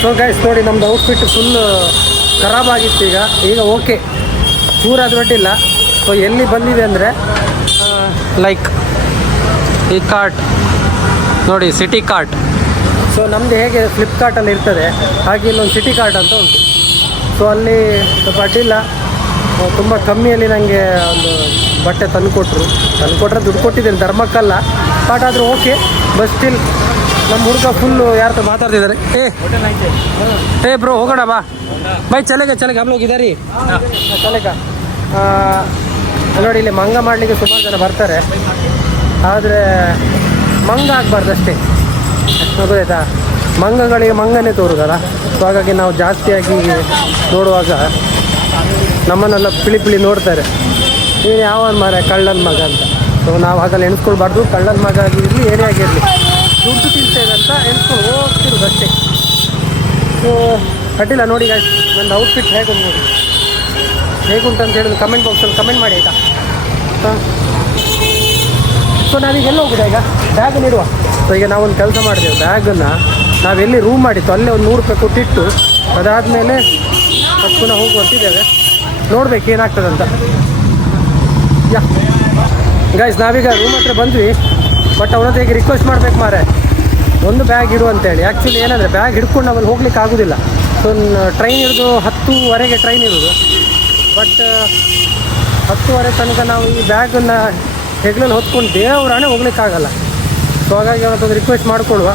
So guys ನೋಡಿ ನಮ್ಮದು outfit full ಖರಾಬಾಗಿತ್ತು. ಈಗ ಓಕೆ, ಚೂರಾದ ಅಡ್ಡಿಲ್ಲ. ಸೊ ಎಲ್ಲಿ ಬಂದಿದೆ ಅಂದರೆ ಲೈಕ್ ಈ ಕಾರ್ಟ್ ನೋಡಿ, ಸಿಟಿ ಕಾರ್ಟ್. ಸೊ ನಮ್ಮದು ಹೇಗೆ ಫ್ಲಿಪ್ಕಾರ್ಟಲ್ಲಿ ಇರ್ತದೆ ಹಾಗೆ ಇಲ್ಲೊಂದು ಸಿಟಿ ಕಾರ್ಟ್ ಅಂತ ಉಂಟು. ಸೊ ಅಲ್ಲಿ ಸ್ವಲ್ಪ ಅಡ್ಡಿಲ್ಲ, ತುಂಬ ಕಮ್ಮಿಯಲ್ಲಿ ನನಗೆ ಒಂದು ಬಟ್ಟೆ ತಂದುಕೊಟ್ರೆ ದುಡ್ಡು ಕೊಟ್ಟಿದ್ದೇನೆ, ಧರ್ಮಕ್ಕಲ್ಲ. ಬಟ್ ಆದರೂ ಓಕೆ. ಬಟ್ ಸ್ಟಿಲ್ ನಮ್ಮ ಹುಡುಗ ಫುಲ್ಲು ಯಾರ ಹತ್ರ ಮಾತಾಡ್ತಿದ್ದಾರೆ. ಏ ಬ್ರೋ ಹೋಗೋಣ ಬಾ, ಬೈ ಚಲೆಗ हम लोग इधर ही ಚಲೆಗ. ನೋಡಿ ಇಲ್ಲಿ ಮಂಗ ಮಾಡಲಿಕ್ಕೆ ಸುಮಾರು ಜನ ಬರ್ತಾರೆ, ಆದರೆ ಮಂಗ ಆಗಬಾರ್ದು ಅಷ್ಟೇ, ಗೊತ್ತಾಯ್ತಾ? ಮಂಗಗಳಿಗೆ ಮಂಗನೇ ತೋರುದಲ್ಲ. ಸೊ ಹಾಗಾಗಿ ನಾವು ಜಾಸ್ತಿಯಾಗಿ ನೋಡುವಾಗ ನಮ್ಮನ್ನೆಲ್ಲ ಪಿಳಿ ನೋಡ್ತಾರೆ, ನೀನು ಯಾವ ಮರ ಕಳ್ಳನ ಮಗ ಅಂತ. ಸೊ ನಾವು ಹಾಗಲ್ಲಿ ಎಣಿಸ್ಕೊಳ್ಬಾರ್ದು, ಕಳ್ಳನ ಮಗ ಆಗಿರಲಿ ಏನೇ ಆಗಿರಲಿ, ದುಡ್ಡು ತಿಂತೇವೆ ಅಂತ ಎಣಿಸ್ಕೊಂಡು ಹೋಗ್ತಿರೋದು ಅಷ್ಟೇ. ಸೊ ಅಡ್ಡಿಲ್ಲ. ನೋಡಿ ಗಾಯ್ಸ್, ನನ್ನ ಔಟ್ಫಿಟ್ ಹೇಗುಂಟು ನೋಡಿ, ಹೇಗುಂಟು ಅಂತ ಹೇಳಿದ್ರು ಕಮೆಂಟ್ ಬಾಕ್ಸಲ್ಲಿ ಕಮೆಂಟ್ ಮಾಡಿ ಆಯಿತಾ? ಹಾಂ. ಸೊ ನಾವೀಗೆಲ್ಲ ಹೋಗುದಾ ಈಗ? ಬ್ಯಾಗ್ ನೀಡುವ. ಸೊ ಈಗ ನಾವೊಂದು ಕೆಲಸ ಮಾಡಿದೆವು, ಬ್ಯಾಗನ್ನು ನಾವೆಲ್ಲಿ ರೂಮ್ ಮಾಡಿತ್ತು ಅಲ್ಲೇ ಒಂದು 100 ರೂಪಾಯಿ ಕೊಟ್ಟಿಟ್ಟು ಅದಾದಮೇಲೆ ಅದು ಪುನಃ ಹೋಗುವಂತಿದ್ದೇವೆ. ನೋಡ್ಬೇಕು ಏನಾಗ್ತದಂತ. ಯಾ ಗೈಸ್, ನಾವೀಗ ರೂಮ್ ಹತ್ರ ಬಂದ್ವಿ. ಬಟ್ ಅವನ ಹತ್ರ ಈಗ ರಿಕ್ವೆಸ್ಟ್ ಮಾಡ್ಬೇಕು ಮಾರೆ, ಒಂದು ಬ್ಯಾಗ್ ಇಡು ಅಂತೇಳಿ. ಆ್ಯಕ್ಚುಲಿ ಏನಂದರೆ ಬ್ಯಾಗ್ ಹಿಡ್ಕೊಂಡು ನಾವಲ್ಲಿ ಹೋಗ್ಲಿಕ್ಕೆ ಆಗೋದಿಲ್ಲ. ಸೊ ಟ್ರೈನ್ ಇರೋದು 10:30ಗೆ ಟ್ರೈನ್ ಇರೋದು. ಬಟ್ 10:30 ತನಕ ನಾವು ಈ ಬ್ಯಾಗನ್ನು ಹೆಗ್ಲಲ್ಲಿ ಹೊತ್ಕೊಂಡು ದೇವರಾಣೆ ಹೋಗ್ಲಿಕ್ಕಾಗಲ್ಲ. ಸೊ ಹಾಗಾಗಿ ಅವತ್ತೊಂದು ರಿಕ್ವೆಸ್ಟ್ ಮಾಡಿಕೊಡುವ,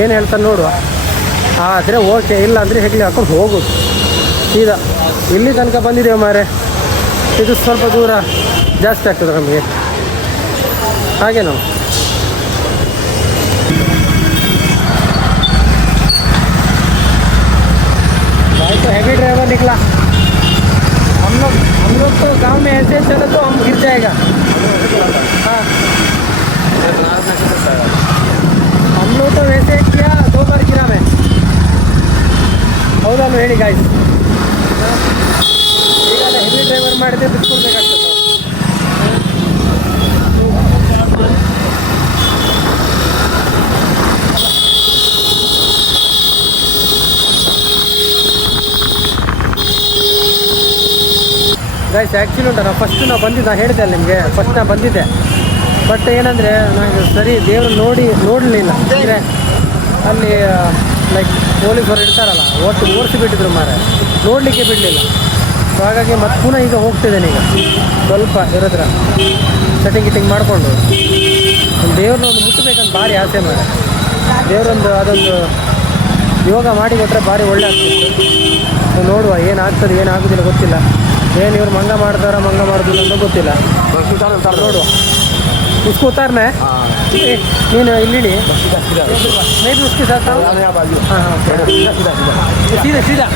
ಏನು ಹೇಳ್ತಾನೆ ನೋಡುವ. ಆದರೆ ಓಕೆ, ಇಲ್ಲ ಅಂದರೆ ಹೆಗ್ಲಿ ಹಾಕೊಂಡು ಹೋಗೋದು ಸೀದಾ. ಇಲ್ಲಿ ತನಕ ಬಂದಿದ್ದೇವೆ ಮಾರೆ, ಇದು ಸ್ವಲ್ಪ ದೂರ ಜಾಸ್ತಿ ಆಗ್ತದೆ ನಮಗೆ, ಹಾಗೆ ನಾವು तो हैवी ड्राइवर निकला। हम लोग तो गांव में ऐसे चले तो हम गिर जाएगा। हाँ, हम लोग तो वैसे किया, 2 बार गिरा मैं। ಹೌದಲ್ಲ ಹೇಳಿ ಗಾಯ್ಸ್? ಈಗ ಹೆವಿ ಡ್ರೈವರ್ ಮಾಡಿದ್ರೆ ಬಿಟ್ಕೊಳ್ಬೇಕಾಗ್ತದೆ. ಗೈಸ್ ಆ್ಯಕ್ಚುಲಿ ಉಂಟು, ನಾವು ಬಂದಿದ್ದೆ, ನಾನು ಹೇಳಿದೆ ನಿಮಗೆ ಫಸ್ಟ್ ನಾನು ಬಂದಿದ್ದೆ. ಬಟ್ ಏನಂದರೆ ನನಗೆ ಸರಿ ದೇವರು ನೋಡಲಿಲ್ಲ. ಅಂದರೆ ಅಲ್ಲಿ ಲೈಕ್ ಪೊಲೀಸರು ಇರ್ತಾರಲ್ಲ, ಓಡಿಸಿಬಿಟ್ಟಿದ್ರು ಮಾರೆ, ನೋಡಲಿಕ್ಕೆ ಬಿಡಲಿಲ್ಲ. ಸೊ ಹಾಗಾಗಿ ಮತ್ತೆ ಪುನಃ ಈಗ ಹೋಗ್ತಿದ್ದೇನೆ. ಈಗ ಸ್ವಲ್ಪ ಇರೋದ್ರ ಸೆಟ್ಟಿಂಗ್ ಮಾಡಿಕೊಂಡು ದೇವ್ರನ್ನ ಒಂದು ಮುಟ್ಟಬೇಕಂತ ಭಾರಿ ಆಸೆ ಮಾರೆ. ದೇವರೊಂದು ಅದೊಂದು ಯೋಗ ಮಾಡಿ ಕೊಟ್ಟರೆ ಭಾರಿ ಒಳ್ಳೆ ಆಗ್ತಿತ್ತು. ಸೊ ನೋಡುವ ಏನಾಗ್ತದೆ ಏನಾಗೋದಿಲ್ಲ ಗೊತ್ತಿಲ್ಲ. ಏನು ಇವ್ರು ಮಂಗ ಮಾಡೋದಿಲ್ಲ ಅಂತ ಗೊತ್ತಿಲ್ಲ. ನೋಡುವ उसको उतारना है। ನೀನು ಇಲ್ಲಿ नहीं उसके साथ हाँ सीधा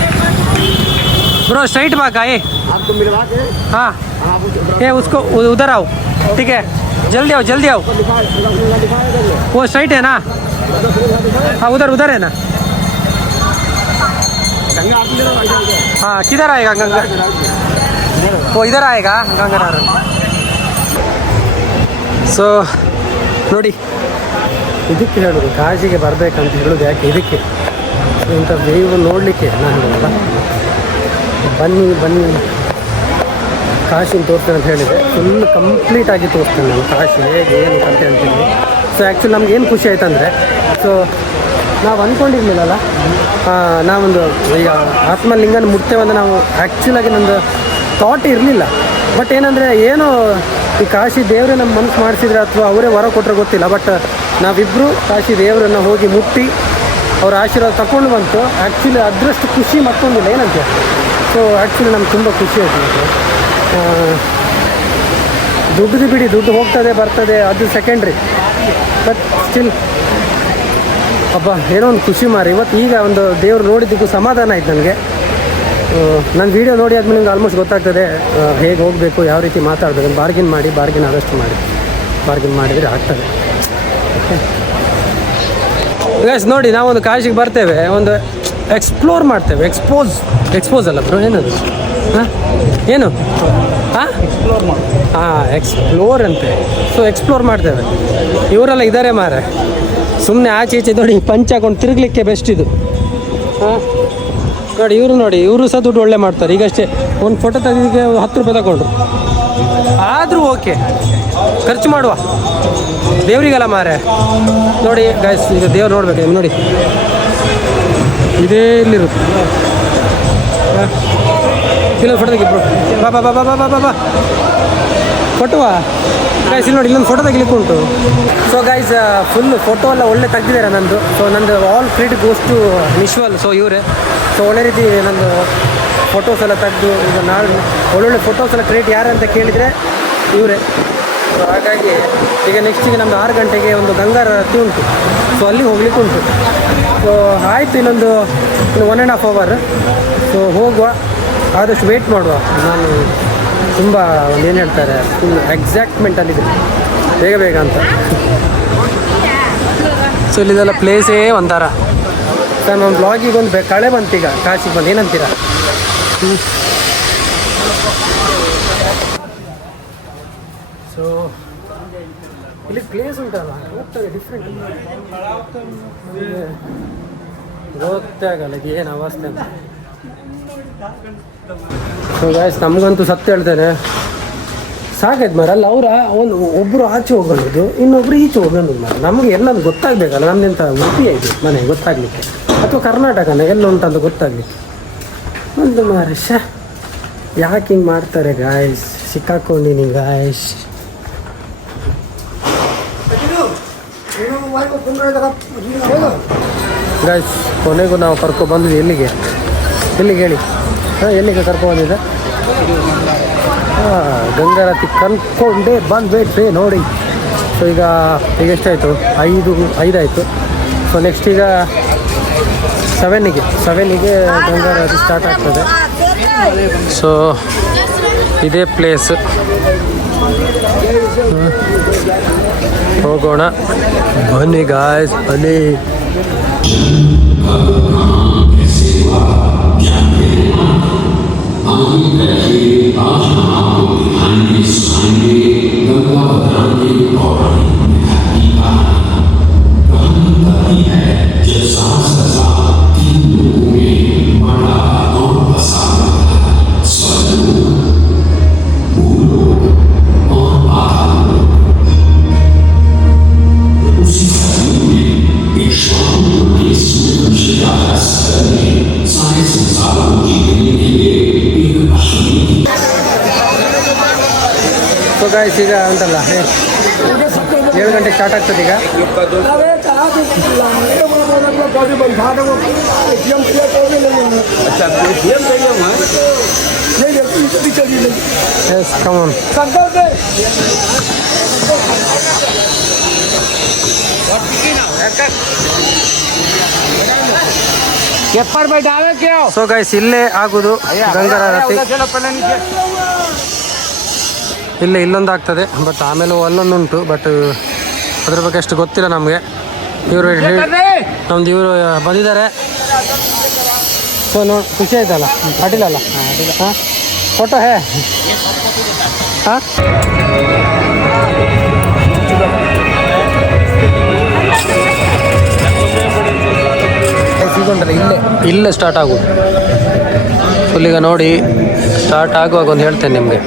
ब्रो स्ट्राइट भाग आए आपको मिलवा के। हाँ ये उसको उधर आओ, ठीक है? जल्दी आओ। वो स्ट्राइट है ना? हाँ उधर है ना? हाँ किधर आएगा गंगा? वो इधर आएगा गंगानगर। ಸೊ ನೋಡಿ, ಇದಕ್ಕೆ ಹೇಳೋದು ಕಾಶಿಗೆ ಬರಬೇಕಂತ ಹೇಳೋದು ಯಾಕೆ? ಇದಕ್ಕೆ ಇಂಥ ದೇವರು ನೋಡಲಿಕ್ಕೆ. ನಾನು ಹೇಳೋಲ್ಲ, ಬನ್ನಿ ಕಾಶಿನ ತೋರಿಸ್ತೇನೆ ಅಂತ ಹೇಳಿದೆ. ಫುಲ್ ಕಂಪ್ಲೀಟಾಗಿ ತೋರಿಸ್ತೇನೆ ನಾನು ಕಾಶಿ ಹೇಗೆ ಏನು ಕತೆ ಅಂತೇಳಿ. ಸೊ ಆ್ಯಕ್ಚುಲಿ ನಮ್ಗೆ ಏನು ಖುಷಿ ಆಯ್ತಂದರೆ, ಸೊ ನಾವು ಅಂದ್ಕೊಂಡಿರ್ಲಿಲ್ಲಲ್ಲ, ನಾವೊಂದು ಈಗ ಆತ್ಮಲಿಂಗನ ಮುಟ್ತೇವಂದ್ರೆ ನಾವು ಆ್ಯಕ್ಚುಲಾಗಿ ನಮ್ಮದು ಥಾಟ್ ಇರಲಿಲ್ಲ. ಬಟ್ ಏನಂದರೆ ಏನೋ ಈ ಕಾಶಿ ದೇವರೇ ನಮ್ಮ ಮನಸ್ಸು ಮಾಡಿಸಿದ್ರೆ ಅಥವಾ ಅವರೇ ವರ ಕೊಟ್ಟರೆ ಗೊತ್ತಿಲ್ಲ. ಬಟ್ ನಾವಿಬ್ಬರು ಕಾಶಿ ದೇವರನ್ನು ಹೋಗಿ ಮುಟ್ಟಿ ಅವರ ಆಶೀರ್ವಾದ ತಗೊಂಡು ಬಂತು. ಆ್ಯಕ್ಚುಲಿ ಅದರಷ್ಟು ಖುಷಿ ಮತ್ತೊಂದಿಲ್ಲ, ಏನಂತೆ. ಸೊ ಆ್ಯಕ್ಚುಲಿ ನಮ್ಗೆ ತುಂಬ ಖುಷಿ ಆಯಿತು. ದುಡ್ಡು ಬಿಡಿ, ದುಡ್ಡು ಹೋಗ್ತದೆ ಬರ್ತದೆ, ಅದು ಸೆಕೆಂಡ್ರಿ. ಬಟ್ ಸ್ಟಿಲ್ ಅಬ್ಬ ಏನೋ ಒಂದು ಖುಷಿ ಮಾರಿ. ಇವತ್ತು ಈಗ ಒಂದು ದೇವರು ನೋಡಿದ್ದಕ್ಕೂ ಸಮಾಧಾನ ಆಯ್ತು ನನಗೆ. ನನ್ನ ವೀಡಿಯೋ ನೋಡಿ ಆದಮೇಲೆ ನಿಮ್ಗೆ ಆಲ್ಮೋಸ್ಟ್ ಗೊತ್ತಾಗ್ತದೆ ಹೇಗೆ ಹೋಗಬೇಕು, ಯಾವ ರೀತಿ ಮಾತಾಡಬೇಕು. ಬಾರ್ಗಿನ್ ಆದಷ್ಟು ಬಾರ್ಗಿನ್ ಮಾಡಿದರೆ ಆಗ್ತದೆ. ಗೈಸ್ ನೋಡಿ, ನಾವೊಂದು ಕಾಶಿಗೆ ಬರ್ತೇವೆ, ಒಂದು ಎಕ್ಸ್ಪ್ಲೋರ್ ಮಾಡ್ತೇವೆ. ಎಕ್ಸ್ಪೋಸ್ ಅಲ್ಲ ಬ್ರೋ, ಏನದು? ಹಾಂ ಏನು? ಹಾಂ ಎಕ್ಸ್ಪ್ಲೋರ್ ಅಂತೆ. ಸೊ ಎಕ್ಸ್ಪ್ಲೋರ್ ಮಾಡ್ತೇವೆ. ಇವರೆಲ್ಲ ಇದ್ದಾರೆ ಮಾರೆ, ಸುಮ್ಮನೆ ಆಚೆ ಈಚೆ ನೋಡಿ ಪಂಚ್ ಹಾಕೊಂಡು ತಿರುಗಲಿಕ್ಕೆ ಬೆಸ್ಟ್ ಇದು. ಹಾಂ ನೋಡಿ ಇವರು ಸಹ ದುಡ್ಡು ಒಳ್ಳೆ ಮಾಡ್ತಾರೆ. ಈಗಷ್ಟೇ ಒಂದು ಫೋಟೋ ತೆಗೆದಿಗೆ 10 ರೂಪಾಯಿ ತಗೊಂಡ್ರು. ಆದರೂ ಓಕೆ, ಖರ್ಚು ಮಾಡುವ ದೇವರಿಗಲ್ಲ ಮಾರೆ. ನೋಡಿ ಗೈಸ್, ಈಗ ದೇವ್ರು ನೋಡ್ಬೇಕು ನೋಡಿ, ಇದೇ ಇಲ್ಲಿರುತ್ತೆ. ಇಲ್ಲೊಂದು ಫೋಟೋ ತೆಗಿಬ್ರು, ಬಾ ಬಾ ಬಾ ಬಾ ಬಾ ಬಾ ಫೋಟೋವಾ ಗೈಸ್. ಇಲ್ಲಿ ನೋಡಿ, ಇಲ್ಲೊಂದು ಫೋಟೋ ತೆಗಿಲಿಕ್ಕೆ ಉಂಟು. ಸೊ ಗೈಸ್, ಫುಲ್ ಫೋಟೋ ಎಲ್ಲ ಒಳ್ಳೆ ತೆಗ್ದಿದ್ದಾರೆ ನಂದು. ಸೊ ನಂದು all credit goes to Nishwal. So ಇವರೇ ಸೊ ಒಳ್ಳೆ ರೀತಿ ನಂದು ಫೋಟೋಸ್ ಎಲ್ಲ ತೆಗೆದು, ಈಗ ನಾನು ಒಳ್ಳೊಳ್ಳೆ ಫೋಟೋಸ್ ಎಲ್ಲ ಕ್ರಿಯೇಟ್ ಯಾರು ಅಂತ ಕೇಳಿದರೆ ಇವರೇ. ಸೊ ಹಾಗಾಗಿ ಈಗ ನೆಕ್ಸ್ಟಿಗೆ ನಮ್ಮದು 6 ಗಂಟೆಗೆ ಒಂದು ಗಂಗಾರತಿ ಉಂಟು. ಸೊ ಅಲ್ಲಿ ಹೋಗ್ಲಿಕ್ಕೆ ಉಂಟು. ಸೊ ಆಯಿತು, ಇನ್ನು 1.5 hour. ಸೊ ಹೋಗುವ, ಆದಷ್ಟು ವೆಯ್ಟ್ ಮಾಡುವ. ನಾನು ತುಂಬ ಏನು ಹೇಳ್ತಾರೆ, ಫುಲ್ ಎಕ್ಸಾಕ್ಟ್ಮೆಂಟಲ್ಲಿದೆ, ಬೇಗ ಬೇಗ ಅಂತ. ಸೊ ಇಲ್ಲಿದೆಲ್ಲ ಪ್ಲೇಸೇ ಒಂಥರ. ಸರ್ ನಮ್ಮ ಬ್ಲಾಗಿಗೆ ಒಂದು ಕಳೆ ಬಂತೀಗ, ಕಾಶಿಗೆ ಬಂದು ಏನಂತೀರ? ಸೊ ಇಲ್ಲಿ ಪ್ಲೇಸ್ ಉಂಟಲ್ಲ, ಹೋಗ್ತದೆ ಡಿಫ್ರೆಂಟ್, ಗೊತ್ತೇ ಆಗಲ್ಲ ಏನು ಅವಸ್ಥೆ ಅಂತ. ಸೊ ಗಾಯ್ಸ್, ನಮಗಂತೂ ಸತ್ಯ ಹೇಳ್ತೇನೆ, ಸಾಕಾಯ್ತು ಮಾರ. ಅಲ್ಲ ಒಬ್ಬರು ಆಚೆ ಹೋಗೋದು, ಇನ್ನೊಬ್ರು ಈಚೆ ಹೋಗೋದು ಮಾರ. ನಮಗೆ ಎಲ್ಲದು ಗೊತ್ತಾಗಬೇಕಲ್ಲ, ನಮ್ದೆಂತ ಉಡುಪಿ ಆಯಿತು ಮನೆ ಗೊತ್ತಾಗಲಿಕ್ಕೆ, ಅಥವಾ ಕರ್ನಾಟಕನ ಎಲ್ಲ ಉಂಟಂತ ಗೊತ್ತಾಗಲಿಕ್ಕೆ ಒಂದು ಮಾರ. ಯಾಕೆ ಹಿಂಗೆ ಮಾಡ್ತಾರೆ ಗಾಯ್ಸ್? ಸಿಕ್ಕಾಕೊಂಡಿನಿ ಗಾಯ್ಸ್. ಗಾಯ್ಸ್, ಕೊನೆಗೂ ನಾವು ಕರ್ಕೊಬಂದ್ವಿ ಎಲ್ಲಿಗೆ ಹೇಳಿ? ಎಲ್ಲಿಗೆ ಕರ್ಕೊಬಂದಿದ್ದೆ? ಗಂಗಾರತಿ ಕರ್ಕೊಂಡೇ ಬಂದ್ಬಿಟ್ರಿ ನೋಡಿ. ಸೊ ಈಗ ಎಷ್ಟಾಯಿತು? 5 ಆಯಿತು. ಸೊ ನೆಕ್ಸ್ಟ್ ಈಗ 7ಗೆ ಗಂಗಾರತಿ ಸ್ಟಾರ್ಟ್ ಆಗ್ತದೆ. ಸೊ ಇದೇ ಪ್ಲೇಸ್, ಹೋಗೋಣ ಬನ್ನಿ ಗಾಯ್ಸ್, ಬನ್ನಿ. ಸೊ ಗಾಯ್ಸ್, ಈಗ ಉಂಟಲ್ಲ 7 ಗಂಟೆಗೆ ಸ್ಟಾರ್ಟ್ ಆಗ್ತದೆ. ಈಗ yes, come on. So guys, ಇಲ್ಲೇ ಆಗೋದು ಗಂಗಾರತಿ. ಇಲ್ಲೊಂದು ಆಗ್ತದೆ, ಬಟ್ ಆಮೇಲೆ ಅಲ್ಲೊಂದುಂಟು. ಬಟ್ ಅದ್ರ ಬಗ್ಗೆ ಅಷ್ಟು ಗೊತ್ತಿಲ್ಲ ನಮಗೆ. ನಮ್ದು ಇವರು ಬಂದಿದ್ದಾರೆ. ಸೊ ನೋಡಿ, ಖುಷಿ ಆಯ್ತಲ್ಲ? ಅಡ್ಡಿಲ್ಲಲ್ಲ? ಹಾಂ, ಫೋಟೋ ಹೇ ಹಾಂ. ಸಿಗೊಂಡ್ರೆ ಇಲ್ಲೇ ಸ್ಟಾರ್ಟ್ ಆಗೋದು. ಫುಲ್ಲೀಗ ನೋಡಿ, ಸ್ಟಾರ್ಟ್ ಆಗುವಾಗ ಒಂದು ಹೇಳ್ತೇನೆ ನಿಮಗೆ.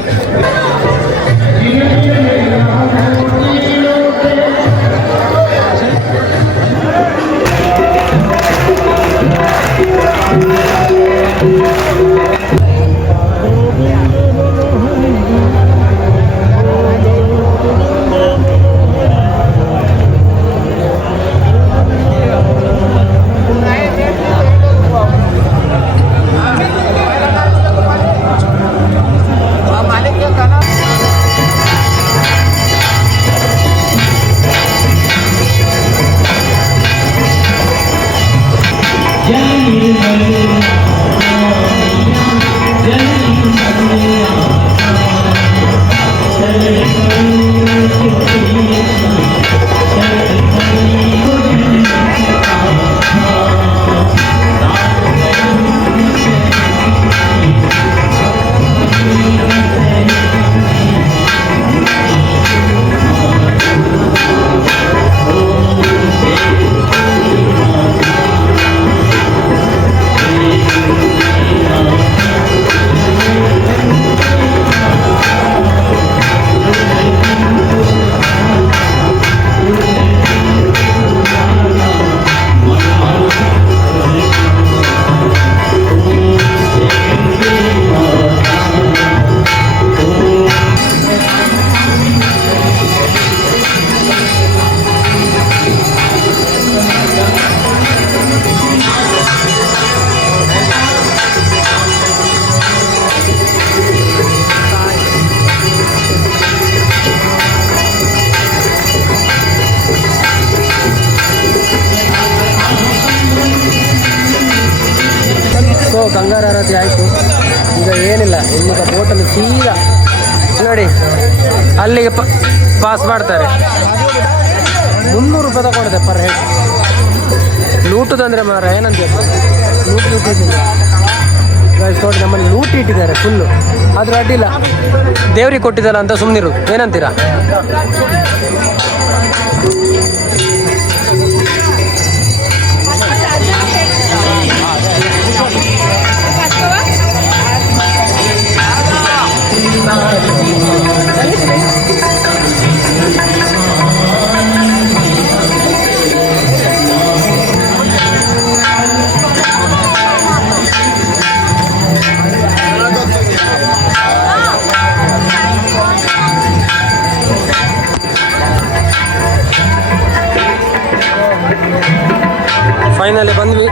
ಗಂಗಾರ ಆರತಿ ಆಯಿತು. ಈಗ ಏನಿಲ್ಲ, ಇನ್ನೀಗ ಬೋಟಲ್ಲಿ ಸೀದಾ ನೋಡಿ ಅಲ್ಲಿಗೆ ಪಾಸ್ ಮಾಡ್ತಾರೆ. 300 ರೂಪಾಯಿ ತಗೊಂಡಿದೆ ಪರ್ ಹೆಡ್. ಲೂಟುದಂದರೆ ಮಾರ ಏನಂತ ಲೂಟ್ ಇಟ್ಟಿದ್ದೀನಿ ನೋಡಿ, ನಮ್ಮಲ್ಲಿ ಲೂಟಿ ಇಟ್ಟಿದ್ದಾರೆ ಫುಲ್ಲು. ಆದರೂ ಅಡ್ಡಿಲ್ಲ, ದೇವ್ರಿಗೆ ಕೊಟ್ಟಿದ್ದಲ್ಲ ಅಂತ ಸುಮ್ಮನಿರು. ಏನಂತೀರಾ? ಫೈನಲಿ ಬಂದ್ವಿ.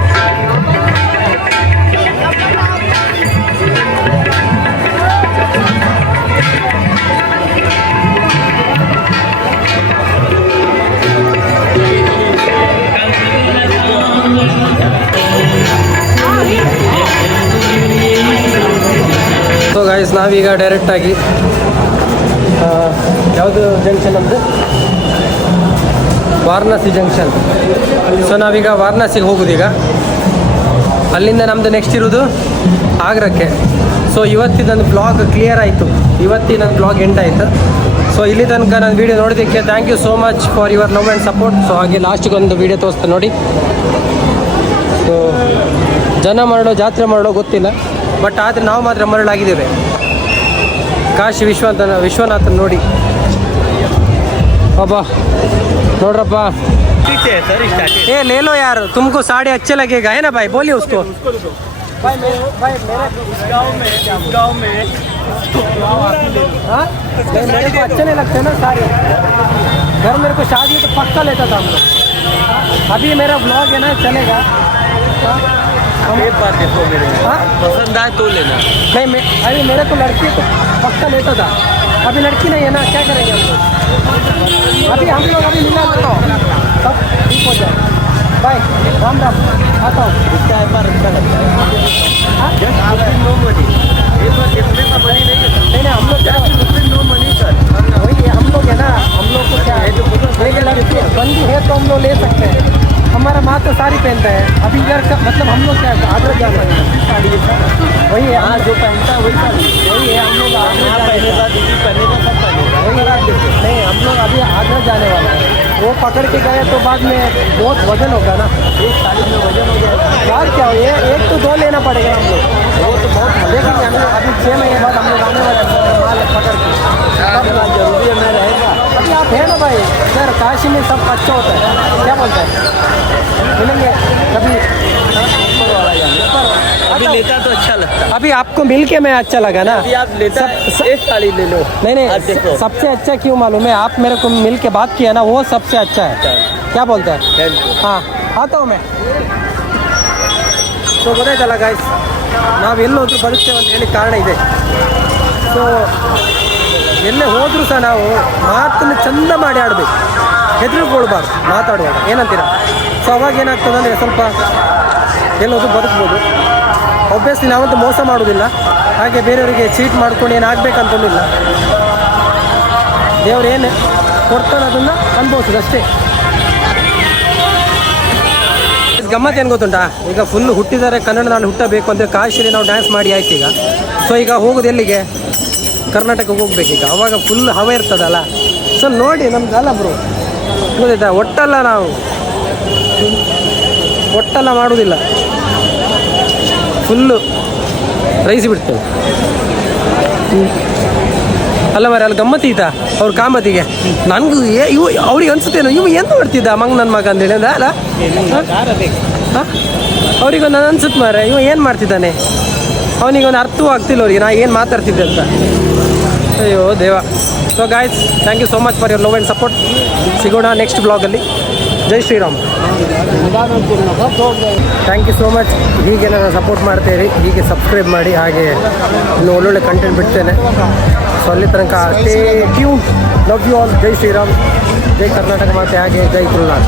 ಸೊ ಗೈಸ್, ನಾವೀಗ ಡೈರೆಕ್ಟಾಗಿ ಯಾವುದು ಜಂಕ್ಷನ್ ನಮ್ಮದು? ವಾರಣಾಸಿ ಜಂಕ್ಷನ್. ಸೊ ನಾವೀಗ ವಾರಣಾಸಿಗೆ ಹೋಗೋದೀಗ. ಅಲ್ಲಿಂದ ನಮ್ಮದು ನೆಕ್ಸ್ಟ್ ಇರೋದು ಆಗ್ರಕ್ಕೆ. ಸೊ ಇವತ್ತಿನ ಬ್ಲಾಗ್ ಕ್ಲಿಯರ್ ಆಯಿತು, ಇವತ್ತಿನ ಬ್ಲಾಗ್ ಎಂಡ್ ಆಯಿತು. ಸೊ ಇಲ್ಲಿ ತನಕ ನಾನು ವೀಡಿಯೋ ನೋಡೋದಕ್ಕೆ thank you so much for your love and support. So ಹಾಗೆ ಲಾಸ್ಟಿಗೆ ಒಂದು ವೀಡಿಯೋ ತೋರಿಸ್ತೆ ನೋಡಿ. ಸೊ ಜನ ಮಾಡೋ ಜಾತ್ರೆ ಮಾಡೋ ಗೊತ್ತಿಲ್ಲ, ಬಟ್ ಆದರೆ ನಾವು ಮಾತ್ರ ಮರಳಾಗಿದ್ದೇವೆ. ಕಾಶಿ ವಿಶ್ವನಾಥನ್ ನೋಡಿ. ಅಬ್ಬಾ ನೋಡ್ರಪ್ಪ. ए ले लो यार, तुमको साड़ी अच्छे लगेगा है ना भाई? बोलिए उसको। भाई गाँव में हाँ मेरे को अच्छे नहीं लगते ना साड़ी। घर मेरे को शादी तो पक्का लेता था हम लोग। अभी मेरा ब्लॉग है ना, चलेगा। एक बात देखो, मेरे पसंद आए तो लेना। नहीं अभी मेरे को लड़की तो पक्का लेता था, अभी लड़की नहीं है ना, क्या करेंगे हम लोग? अभी हम लोग अभी मिला तो सब ठीक हो जाए। बाय, राम राम, आता हूँ। इसका एक बार अच्छा लगता है। नो मनी, एक बार जितने का मनी नहीं, हम लोग क्या नो मनी सर। वही हम लोग है ना, हम लोग को क्या है, जो लड़की बंदी है तो हम लोग ले सकते हैं। हमारा माँ तो साड़ी पहनता है। अभी इधर का मतलब हम लोग क्या आगरा जाना है, साड़ी वही है। हाँ, जो पहनता है वही साड़ी, वही है। हम लोग आगरा पहनेगा, दीदी पहनेगा, सब पहनेगा। वही नहीं, हम लोग अभी आगरा जाने वाला है। वो पकड़ के गए तो बाद में बहुत वजन होगा ना, एक साड़ी में वजन हो जाएगा। यार क्या हो, ये एक तो 2 लेना पड़ेगा हम लोग। वो तो बहुत देखेंगे हम लोग। अभी 6 महीने बाद हम लोग आने वाले माल पकड़ के, सब जरूरी है मैं रहेगा। अभी आप है ना भाई, सर काशी में सब अच्छा होता है, क्या बोलता है? मिलेंगे कभी? अभी लेता तो अच्छा लगता। अभी आपको मिल के मैं अच्छा लगा ना। अभी आप लेता एक साड़ी ले लो। नहीं सबसे अच्छा क्यों मालूम है? आप मेरे को मिल के बात किया ना, वो सबसे अच्छा है। क्या बोलते हैं? हाँ, आता हूँ मैं. ಸೊ ಗೊತ್ತಾಯ್ತಲ್ಲ ಗಾಯ್ಸ್, ನಾವು ಎಲ್ಲೋದ್ರೂ ಬದುಕ್ತೇವೆ ಅಂತ ಹೇಳಿ ಕಾರಣ ಇದೆ. ಸೊ ಎಲ್ಲೇ ಹೋದರೂ ಸಹ ನಾವು ಮಾತನ್ನು ಚಂದ ಮಾಡಿ ಆಡಬೇಕು, ಹೆದರಿಕೊಳ್ಬಾರ್ದು ಮಾತಾಡುವಾಗ, ಏನಂತೀರ? ಸೊ ಅವಾಗ ಏನಾಗ್ತದೆ ಅಂದರೆ ಸ್ವಲ್ಪ ಎಲ್ಲೋದ್ರೂ ಬದುಕ್ಬೋದು. ಒಬ್ವಿಯಸ್ಲಿ ನಾವಂತೂ ಮೋಸ ಮಾಡೋದಿಲ್ಲ, ಹಾಗೆ ಬೇರೆಯವರಿಗೆ ಚೀಟ್ ಮಾಡ್ಕೊಂಡು ಏನಾಗಬೇಕಂತಂದಿಲ್ಲ. ದೇವ್ರು ಏನು ಕೊಡ್ತಾನೆ ಅದನ್ನು ಅನುಭವಿಸೋದು ಅಷ್ಟೇ. ಗಮ್ಮತ್ತು ಏನು ಗೊತ್ತುಂಟಾ, ಈಗ ಫುಲ್ ಹುಟ್ಟಿದ್ದಾರೆ ಕನ್ನಡ ನಾಡು ಹುಟ್ಟಬೇಕು ಅಂದರೆ ಕಾಶಿಯಲ್ಲಿ ನಾವು ಡ್ಯಾನ್ಸ್ ಮಾಡಿ ಆಯ್ತು ಈಗ. ಸೊ ಈಗ ಹೋಗೋದು ಎಲ್ಲಿಗೆ? ಕರ್ನಾಟಕಕ್ಕೆ ಹೋಗ್ಬೇಕೀಗ. ಅವಾಗ ಫುಲ್ ಹವೆ ಇರ್ತದಲ್ಲ. ಸೊ ನೋಡಿ ನಮ್ದಲ್ಲ ಬ್ರೋ, ಗೊತ್ತಾಯ್ತಾ? ಒಟ್ಟಲ್ಲ ನಾವು ಒಟ್ಟೆಲ್ಲ ಮಾಡೋದಿಲ್ಲ, ಫುಲ್ಲು ರೈಸಿ ಬಿಡ್ತೇವೆ. ಅಲ್ಲ ಮರ ಅಲ್ಲಿ ಗಮ್ಮತ್ತೀತಾ ಅವ್ರ ಕಾಮತಿಗೆ. ನನಗೂ ಇವು ಅವ್ರಿಗೆ ಅನ್ಸುತ್ತೇನೋ ಇವು ಏನು ಮಾಡ್ತಿದ್ದ ಮಂಗ್ ನನ್ನ ಮಗ ಅಂತೇಳಿ ಅಂದ ಅಲ್ಲ. ಹಾಂ, ಅವ್ರಿಗೊಂದು ಅನ್ಸುತ್ತೆ ಮಾರೆ, ಇವ ಏನು ಮಾಡ್ತಿದ್ದಾನೆ, ಅವನಿಗೊಂದು ಅರ್ಥವೂ ಆಗ್ತಿಲ್ಲ ಅವ್ರಿಗೆ ನಾ ಏನು ಮಾತಾಡ್ತಿದ್ದೆ ಅಂತ. ಅಯ್ಯೋ ದೇವ. So guys, thank you so much for your love and support. ಸಿಗೋಣ ನೆಕ್ಸ್ಟ್ ಬ್ಲಾಗಲ್ಲಿ. ಜೈ Shri Ram. Thank you so much. ಹೀಗೆ ನಾನು ಸಪೋರ್ಟ್ ಮಾಡ್ತೇವೆ, ಹೀಗೆ ಸಬ್ಸ್ಕ್ರೈಬ್ ಮಾಡಿ, ಹಾಗೆ ಇನ್ನು ಒಳ್ಳೊಳ್ಳೆ ಕಂಟೆಂಟ್ ಬಿಡ್ತೇನೆ. ಸೊ ಅಲ್ಲಿ ತನಕ stay tune. Love you all. ಜೈ ಶ್ರೀರಾಮ್, ಜೈ ಕರ್ನಾಟಕ ಮಾತೆ, ಹಾಗೆ ಜೈ ತುಳುನಾಡು.